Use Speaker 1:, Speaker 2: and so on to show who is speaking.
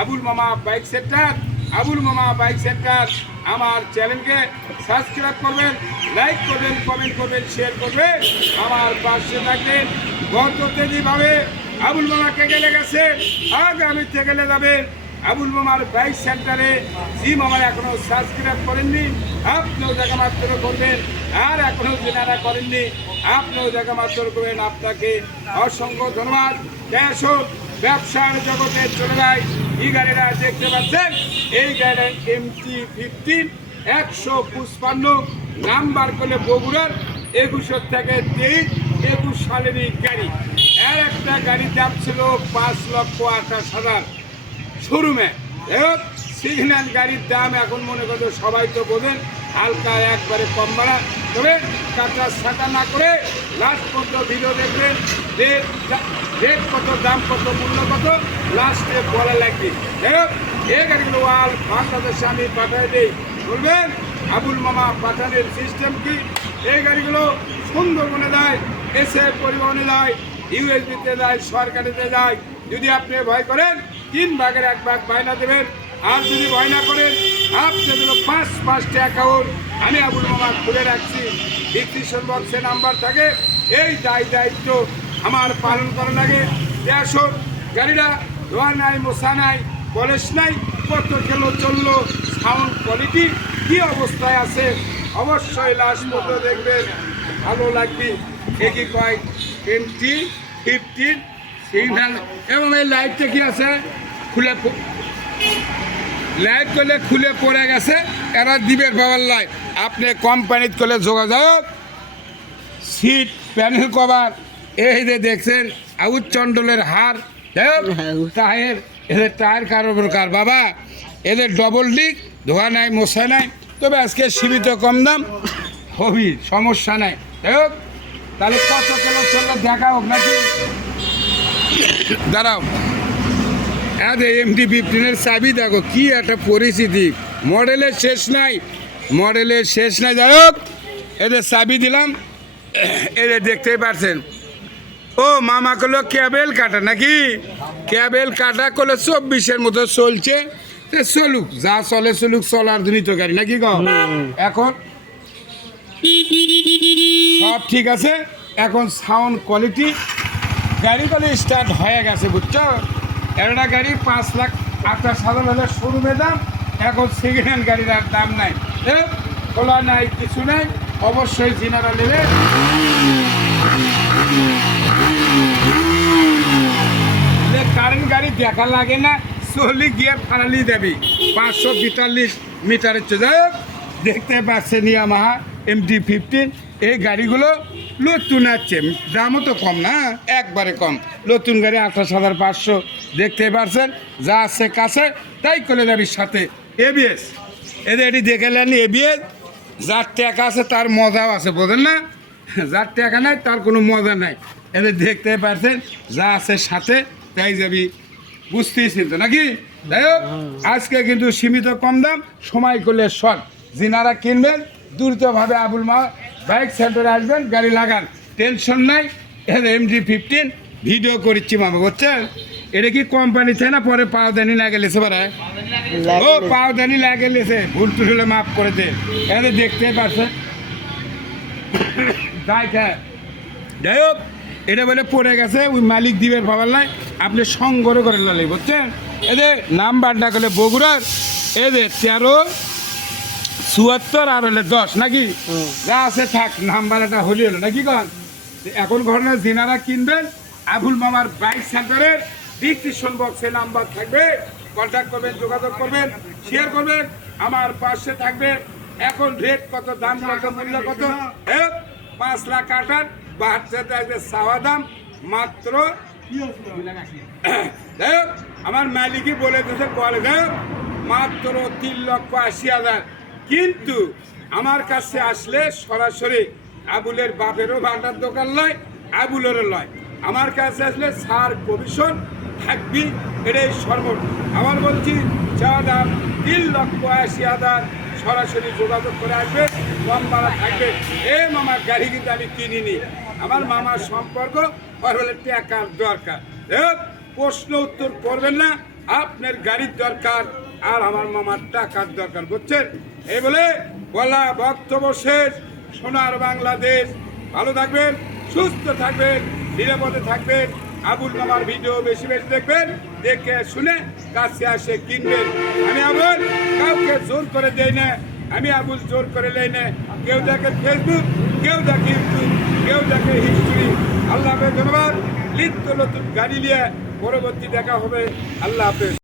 Speaker 1: আবুল মামা bike centre, Abul মামা bike centre আমার চ্যানেলকে সাবস্ক্রাইব করবেন, লাইক করবেন, কমেন্ট করবেন শেয়ার করবেন। আমার পাশে থাকবেন গত যেভাবে আবুল মামাকে গেলে গেছে আগামীতে গেলে যাবেন আবুল মামার বাইক সেন্টারে জিম আমার এখনও সাবস্ক্রাইব করেননি, আপনিও দেখা মাত্র করবেন, আর এখনও যেনারা করেননি, আপনিও দেখা মাত্র করবেন। আপনাকে অসংখ্য ধন্যবাদ। ক্যাশ হোক, ব্যবসার জগতে চলে যায় এই গাড়িটা দেখতে পাচ্ছেন? এই গাড়িটা এমটি ফিফটিন একশো পুষ্পান্ন নাম্বার বগুড়ার থেকে তেইশ, একুশ গাড়ি। আর একটা গাড়ির দাম ছিল পাঁচ লক্ষ আঠাশ হাজার। শোরুমে। গাড়ির দাম এখন মনে সবাই তো বোঝেন হালকা একবারে কম ভাড়া তবে কাঁচা ছাটা না করে লাস্ট পর্যন্ত ভিডিও দেখবেন রেট কত, দাম কত, মূল্য কত লাস্টে বলা লাগবে। এই গাড়িগুলো আল বাংলাদেশে আমি পাঠাই দিই। বলবেন, আবুল মামা পাঠানের সিস্টেম কি? এই গাড়িগুলো সুন্দরবনে দেয় এসে পরিবহনে যায় ইউএসবিতে দেয় সরকারিতে দেয় যদি আপনি ভয় করেন, তিন ভাগের এক ভাগ বায়না দেবেন। আর যদি ভয় না করেন আপনি দিল, পাঁচ পাঁচটা অ্যাকাউন্ট আমি আবুল মামা খুলে রাখছি। ডিসক্রিপশন বক্সে নাম্বার থাকে। এই দায় দায়িত্ব আমার পালন করা লাগে। আসুন, গাড়িটা ধোয়া নাই মশা নাই কলেজ নাই, কত খেলো চলল সাউন্ড কোয়ালিটি কি অবস্থায় আছে? অবশ্যই লাস্ট মতো দেখবেন। ভালো লাগবে। কি কয় টোয়েন্টি ফিফটিন সিগন্যাল এবং এই লাইটটা কি আছে? খুলে লাইট করলে খুলে পড়ে গেছে এরা দিবের পাওয়ার লাইট আপনি কোম্পানিত করলে যোগাযোগ সিট প্যানেল কভার এই যে দেখছেন আউট চন্ডলের হার টায়ার এদের টায়ার কারও প্রকার বাবা এদের ডবল ডিক ধোয়া নাই মশা নাই তবে আজকে সীমিত কম দাম হবি সমস্যা নাই। যাই হোক তাহলে কত কিলো চললে দেখা হোক নাকি? দাঁড়াও। আরে এমটি ফিফটিনের চাবি দেখো, কি একটা পরিস্থিতি। মডেলের শেষ নাই মডেলের শেষ নাই। যাই হোক, এদের চাবি দিলাম। এদের দেখতেই পারছেন। ও, মামা করল ক্যাবেল কাটা নাকি? ক্যাবেল কাটা করলে চব্বিশের মতো চলছে। চলুক, যা চলে চলুক চলার জন্যই তো গাড়ি, নাকি গো এখন সব ঠিক আছে। এখন সাউন্ড কোয়ালিটি গাড়ি তাহলে স্টার্ট হয়ে গেছে, বুঝছ? একটা গাড়ি পাঁচ লাখ আঠাশ হাজার হলে শোরুমে দাম এখন সেকেন্ড হ্যান্ড গাড়ির আর দাম নাই। খোলা নাই কিছু নাই অবশ্যই জিনারা নেবে। কারেন্ট গাড়ি দেখা লাগে না চলি গিয়ে ফাড়ালি দেবি। পাঁচশো বিতাল্লিশ মিটারের হোক, দেখতে পাচ্ছেন ইয়ামাহা এমটি ফিফটিন এই গাড়িগুলো নতুন আছে দামও তো কম না, একবারে কম। নতুন গাড়ি আঠাশ হাজার পাঁচশো দেখতে পারছেন? যা আছে কাছে, তাই করে যাবি সাথে। এবিএস এদের এটি দেখে নেন এবিএস যার টাকা আছে, তার মজাও আছে, বোঝেন না? যার টাকা নাই, তার কোনো মজা নাই। এদের দেখতে পারছেন, যা আছে সাথে, তাই যাবি বুঝতেই তো, নাকি? যাই হোক, আজকে কিন্তু সীমিত কম দাম, সময় করলে শর্ট। যিনারা কিনবেন, দ্রুতভাবে আবুল মা বাইক সেন্টারে আসবেন, গাড়ি লাগান। টেনশন নাই এমডি ফিফটিন ভিডিও করছি মামা, বুঝছেন? এটা কি কোম্পানি না পরে পাওদানি না গেলেছে পারে ও পাও পাওদানি লাগে লেছে, ভুল টুল মাফ করে দে। এদের দেখতে পারছেন যাই হোক, এটা বলে পড়ে গেছে, ওই মালিক দিবের ভাবার নাই আপনি সংগ্রহ করে লালি বুঝছেন? এদের নাম্বারটা করলে বগুড়ার, এদের তেরো চুয়াত্তর আর হলে দশ নাকি? যা আছে থাক নাম্বার একটা হলি হলো নাকি কন? এখন ঘটনা যিনারা কিনবেন আবুল মামার বাইক সেন্টারের ডিসক্রিপশন বক্সে নাম্বার থাকবে কন্ট্যাক্ট করবেন যোগাযোগ করবেন শেয়ার করবেন আমার পাশে থাকবে। এখন রেট কত দাম কত মূল্য কত? এ, পাঁচ লাখ আটার বাচ্চাতে আসবে চাওয়া দাম মাত্র যাই আমার মালিকই বলে দিয়েছে কলে মাত্র তিন লক্ষ আশি হাজার। কিন্তু আমার কাছে আসলে সরাসরি আবুলের বাপেরও ভান্ডার দোকান লয়, আবুলেরও লয়। আমার কাছে আসলে সার কমিশন থাকবি, এটাই সর্ব। আমার বলছি চা দাম তিন লক্ষ আশি হাজার সরাসরি যোগাযোগ করে আসবে, কম ভাড়া থাকবে। এ মামার গাড়ি কিন্তু আমি কিনিনি। আমার মামার সম্পর্ক হলে টাকার দরকার। প্রশ্ন উত্তর করবেন না, আপনার গাড়ির দরকার আর আমার মামার টাকার দরকার, বুঝছেন? এই বলে বলা বক্তব্য শেষ। সোনার বাংলাদেশ। ভালো থাকবেন, সুস্থ থাকবেন, নিরাপদে থাকবেন। আবুল মামার ভিডিও বেশি বেশি দেখবেন, দেখে শুনে কাছে আসে, কিনবেন। আমি আবুল, কাউকে জোর করে দেই না। আমি আবুল জোর করে নেই না। কেউ দেখে ফেসবুক কেউ দেখে ইউটিউব কেউ দেখে হিস্ট্রি আল্লাহ হাফেজ, ধন্যবাদ। নিত্য নতুন গাড়ি নিয়ে পরবর্তী দেখা হবে। আল্লাহ হাফেজ।